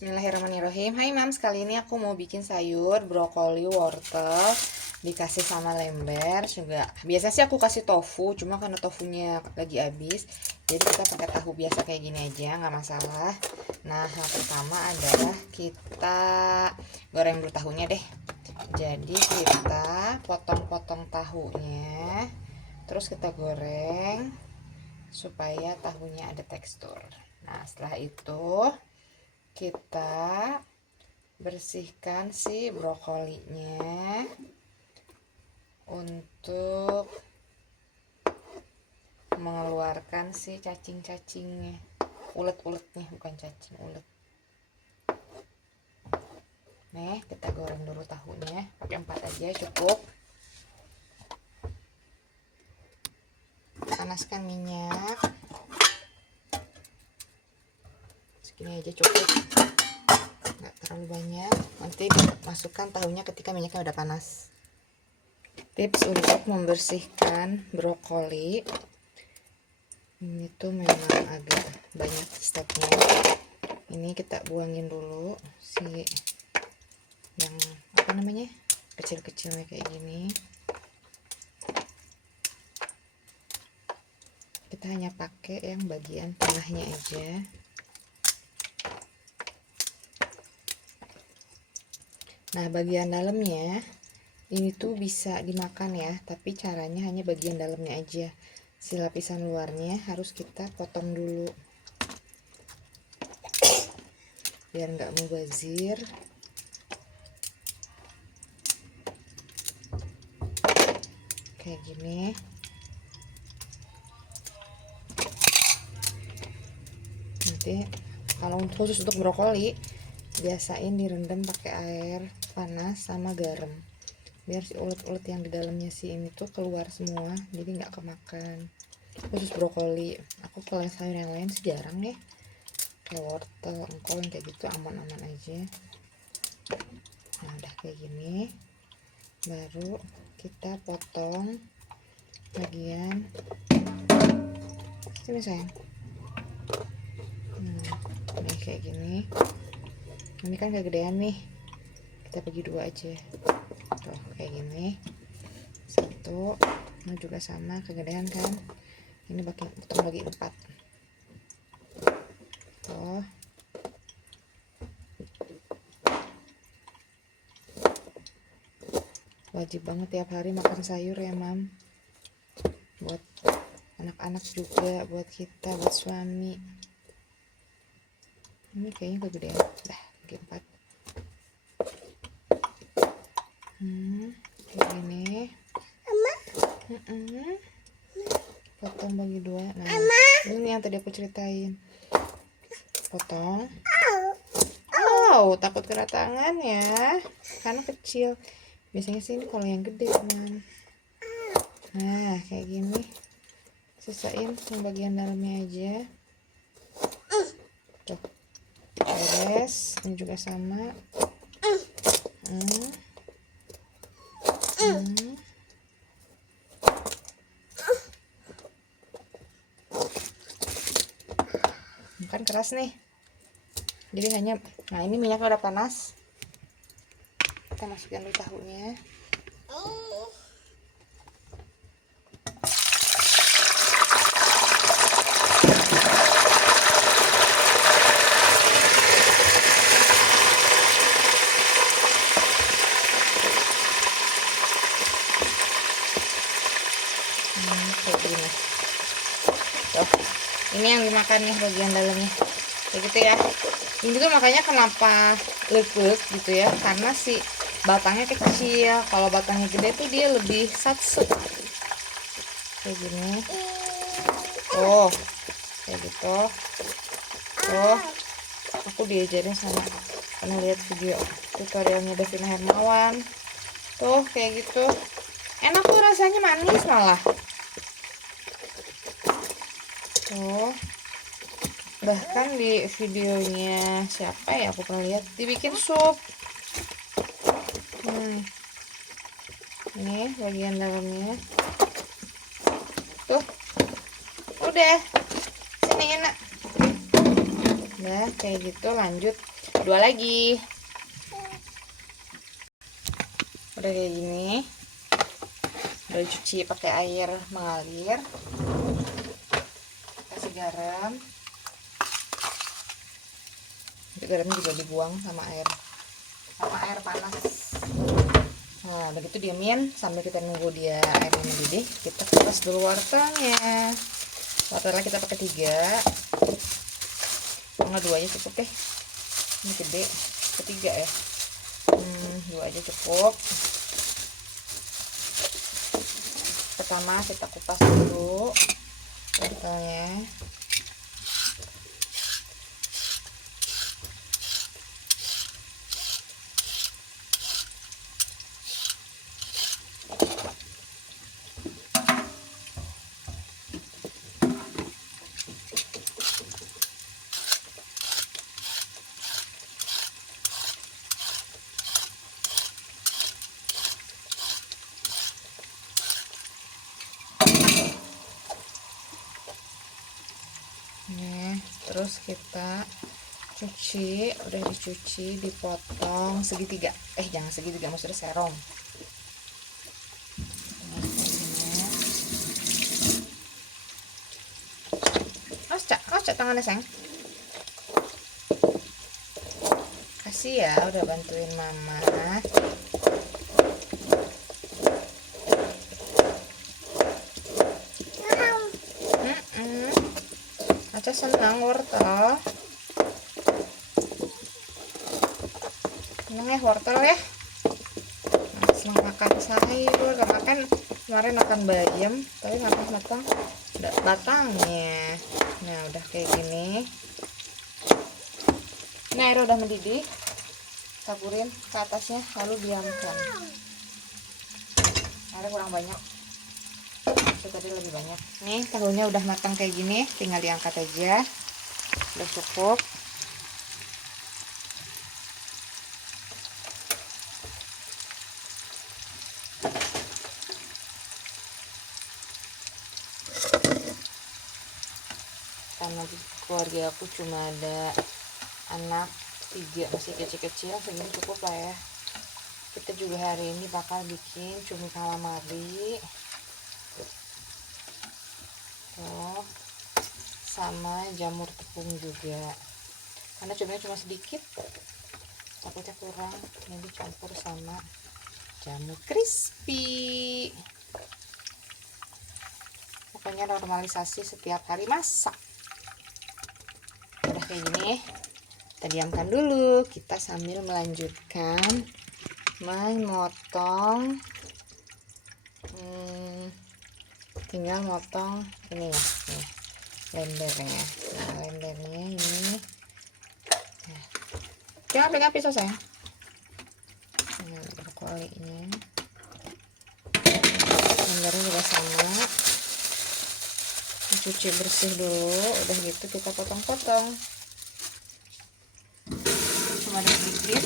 Bismillahirrahmanirrahim. Hai Mams, kali ini aku mau bikin sayur brokoli wortel dikasih sama lember juga. Biasa sih aku kasih tofu, cuma karena tofunya lagi habis, jadi kita pakai tahu biasa kayak gini aja, nggak masalah. Nah, yang pertama adalah kita goreng dulu tahunya deh. Jadi kita potong-potong tahunya, terus kita goreng supaya tahunya ada tekstur. Nah, setelah itu kita bersihkan si brokolinya untuk mengeluarkan si cacing-cacingnya, ulet-uletnya, bukan cacing, ulet. Nih, kita goreng dulu tahunya, pakai 4 aja cukup. Panaskan minyak, segini aja cukup, nggak terlalu banyak. Nanti masukkan tahunya ketika minyaknya udah panas. Tips untuk membersihkan brokoli ini tuh memang agak banyak stepnya. Ini kita buangin dulu si yang apa namanya, kecil-kecilnya kayak gini. Kita hanya pakai yang bagian tengahnya aja. Nah, bagian dalamnya ini tuh bisa dimakan ya, tapi caranya hanya bagian dalamnya aja. Si lapisan luarnya harus kita potong dulu biar nggak mubazir. Kayak gini. Nanti kalau khusus untuk brokoli, biasain direndam pakai air panas sama garam, biar si ulet-ulet yang di dalamnya si ini tuh keluar semua, jadi nggak kemakan. Khusus brokoli. Aku kalau sayur yang lain sih jarang ya, kayak wortel, engkol, kayak gitu aman-aman aja. Nah, udah kayak gini, baru kita potong bagian sini sayang. Nih kayak gini. Ini kan kegedean nih, kita bagi 2 aja. Tuh kayak gini, 1. Ini juga sama, kegedean kan, ini potong bagi 4. Tuh, wajib banget tiap hari makan sayur ya Mam, buat anak-anak juga, buat kita, buat suami. Ini kayaknya kegedean, dah bagi 4. Kayak gini. Potong bagi 2. Nah, ini yang tadi aku ceritain. Potong. Takut kena tangan ya, karena kecil. Biasanya sih ini kalau yang gede teman. Nah, kayak gini. Sisain yang bagian dalamnya aja. Tuh, beres. Ini juga sama. Kan keras nih, jadi hanya, nah ini minyaknya udah panas, kita masukkan dulu tahunya. Kayak gini. Tuh, ini yang dimakan nih bagian dalamnya, kayak gitu ya. Ini tuh makanya kenapa lek-lek gitu ya, karena si batangnya kecil. Kalau batangnya gede tuh dia lebih satsu. Kayak gini. Oh, kayak gitu. Tuh, aku diajarin sama, pernah lihat video tutorialnya Davina Hermawan. Tuh, kayak gitu. Enak tuh, rasanya manis malah. Tuh, bahkan di videonya siapa ya, aku pernah lihat dibikin sup. Ini bagian dalamnya. Tuh, udah, sini enak. Nah, kayak gitu. Lanjut, 2 lagi. Udah kayak gini, udah dicuci pakai air mengalir, kasih garam. Garamnya juga dibuang sama air panas. Nah udah gitu diamin sambil kita nunggu dia airnya mendidih. Kita kupas dulu wortelnya. Wortelnya kita pakai 3, enggak 2 aja cukup deh, ini gede, ketiga ya. 2 aja cukup. Pertama kita kupas dulu wortelnya. Terus kita cuci, udah dicuci, dipotong segitiga. Jangan segitiga, maksudnya serong. Awas cak tangannya sayang. Kasih ya, udah bantuin mama. Aca senang wortel. Senang ya wortel ya. Senang makan sayur. Makan kemarin makan bayam, tapi makan batangnya. Nah udah kayak gini. Ini air udah mendidih. Taburin ke atasnya, lalu diamkan. Airnya kurang banyak. Tadi lebih banyak. Nih tahunya udah matang kayak gini, tinggal diangkat aja. Udah cukup. Karena di keluarga aku cuma ada anak 3, masih kecil-kecil, segini cukup lah ya. Kita juga hari ini bakal bikin cumi calamari. Sama jamur tepung juga, karena cuminya cuma sedikit, takutnya kurang, ini dicampur sama jamur crispy. Pokoknya normalisasi setiap hari masak. Udah kayak gini, kita diamkan dulu. Kita sambil melanjutkan memotong. Tinggal motong ini ya, nih lendernya. Nah lendernya ini, nah, jangan pegang pisau sayang. Nah brokolinya, lendernya juga sama, dicuci bersih dulu. Udah gitu kita potong-potong, cuma ada sedikit,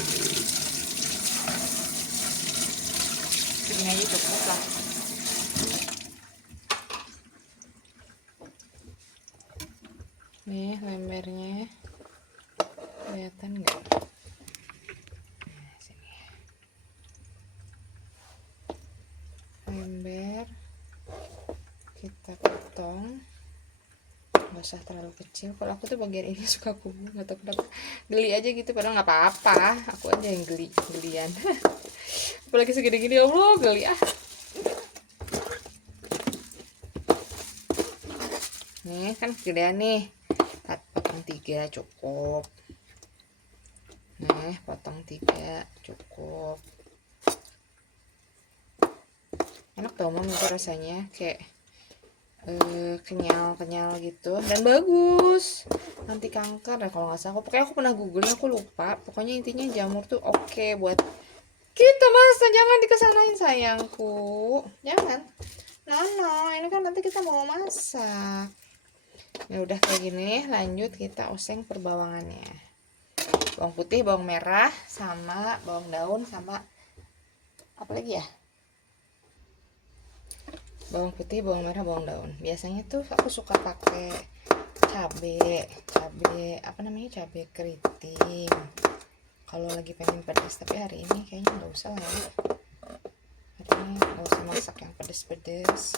segini aja cukup lah. Nih lembernya kelihatan nggak? Nah, sini. Lember kita potong, nggak usah terlalu kecil. Kalau aku tuh bagian ini suka kubu, nggak tahu kenapa, geli aja gitu. Padahal nggak apa-apa, aku aja yang gelian. Apalagi segede gini, Allah geli ah. Nih kan gedean nih, potong 3 cukup. Nih potong 3 cukup. Enak tau mam, itu rasanya kayak kenyal gitu dan bagus anti kanker ya kalau nggak salah. Pokoknya aku pernah googling, aku lupa. Pokoknya intinya jamur tuh oke buat kita masak. Jangan dikesanain sayangku, jangan. No, ini kan nanti kita mau masak. Ya udah kayak gini, lanjut kita oseng perbawangannya. Bawang putih, bawang merah, sama bawang daun, sama apa lagi ya? Bawang putih, bawang merah, bawang daun. Biasanya tuh aku suka pakai cabe apa namanya, cabe keriting. kalau lagi pengen pedas, tapi hari ini kayaknya nggak usah lah ya. Hari ini nggak usah masak yang pedas-pedas.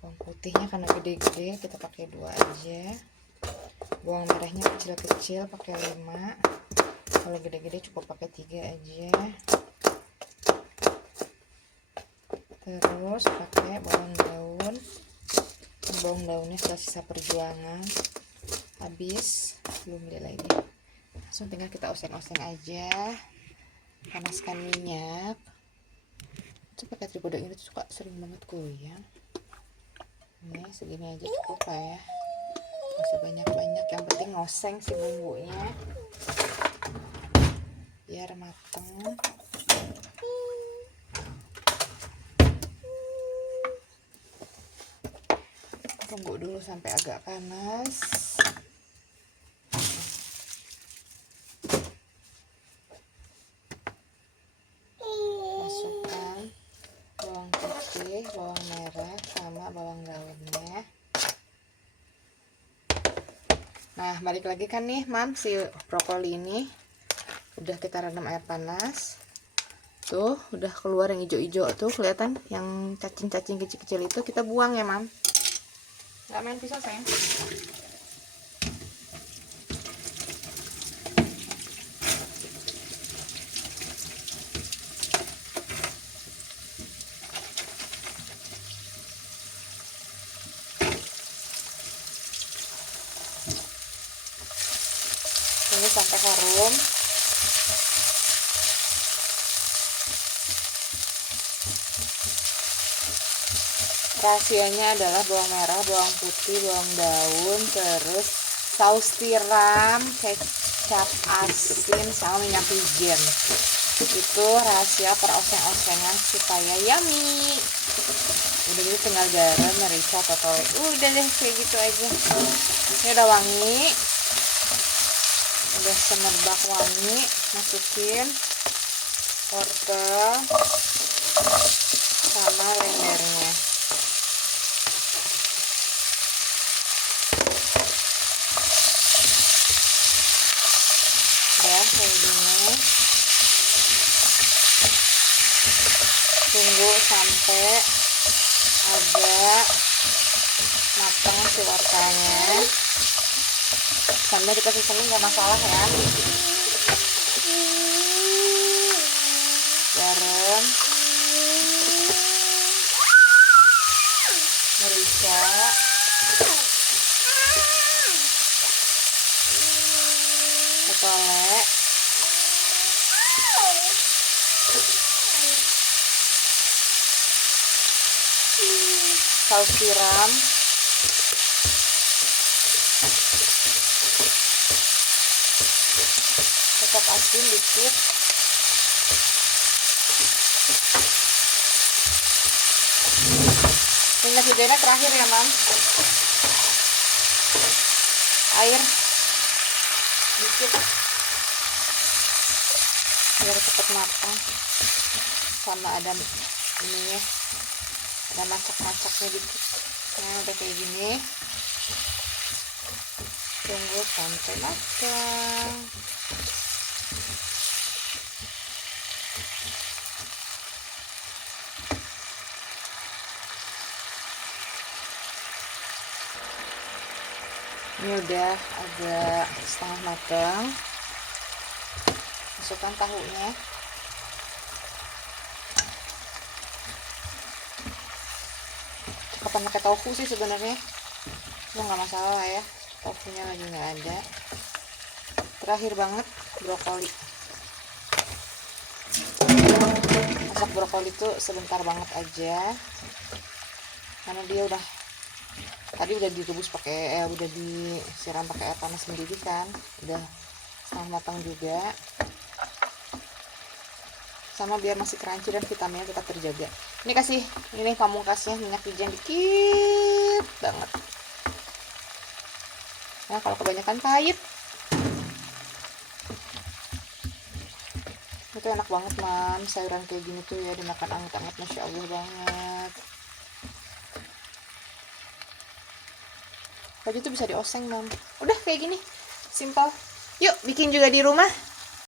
Bawang putihnya karena gede-gede kita pakai 2 aja. Bawang merahnya kecil-kecil pakai 5. Kalau gede-gede cukup pakai 3 aja. Terus pakai bawang daun. Bawang daunnya sudah sisa perjuangan. Habis, belum beli lagi. Langsung tinggal kita oseng-oseng aja. Panaskan minyak. Itu pakai tripod ini tuh suka sering banget goyang. Ini segini aja cukup lah ya. Nggak usah banyak-banyak, yang penting ngoseng si bumbunya biar mateng. Tunggu dulu sampai agak panas. Masukkan bawang putih, bawang merah, sama bawang daunnya. Nah, balik lagi kan nih, Mam, si brokoli ini udah kita rendam air panas. Tuh, udah keluar yang hijau-hijau tuh, kelihatan yang cacing-cacing kecil-kecil itu kita buang ya, Mam. Nggak main pisau, sayang. Ini sampai harum. Rahasianya adalah bawang merah, bawang putih, bawang daun, terus saus tiram, kecap asin, sama minyak wijen. Itu rahasia peroseng-osengan supaya yummy. Udah gitu tinggal garam, merica, atau toge. Udah deh kayak gitu aja. Ini udah wangi, udah semerbak wangi. Masukin wortel sama lendernya. Udah kayak gini. Tunggu sampai agak matang si wortelnya. Sambil dikasih semen nggak masalah ya. Garam, merica, ketole, saus tiram, kecap asin dikit, minyak wijennya terakhir ya, Mam. Air dikit biar cepet matang, sama ada ininya, ada macak-macaknya dikit. Nah, udah kayak gini, tunggu sampai matang. Ini udah agak setengah matang. Masukkan tahunya. Kapan pakai tofu sih sebenarnya? Ya nggak masalah ya. Tofunya lagi nggak ada. Terakhir banget brokoli. Masak brokoli tuh sebentar banget aja. Karena dia udah tadi udah direbus pakai udah disiram pakai air panas sendiri kan, udah setengah matang juga, sama biar masih crunchy dan vitaminnya tetap terjaga. Ini kasih ini pamungkasnya minyak wijen dikit banget. Nah, kalau kebanyakan pahit itu enak banget, Mam. Sayuran kayak gini tuh ya dimakan anget-anget, masya Allah banget. Tadi tuh bisa dioseng, Mam. Udah kayak gini, simple. Yuk bikin juga di rumah.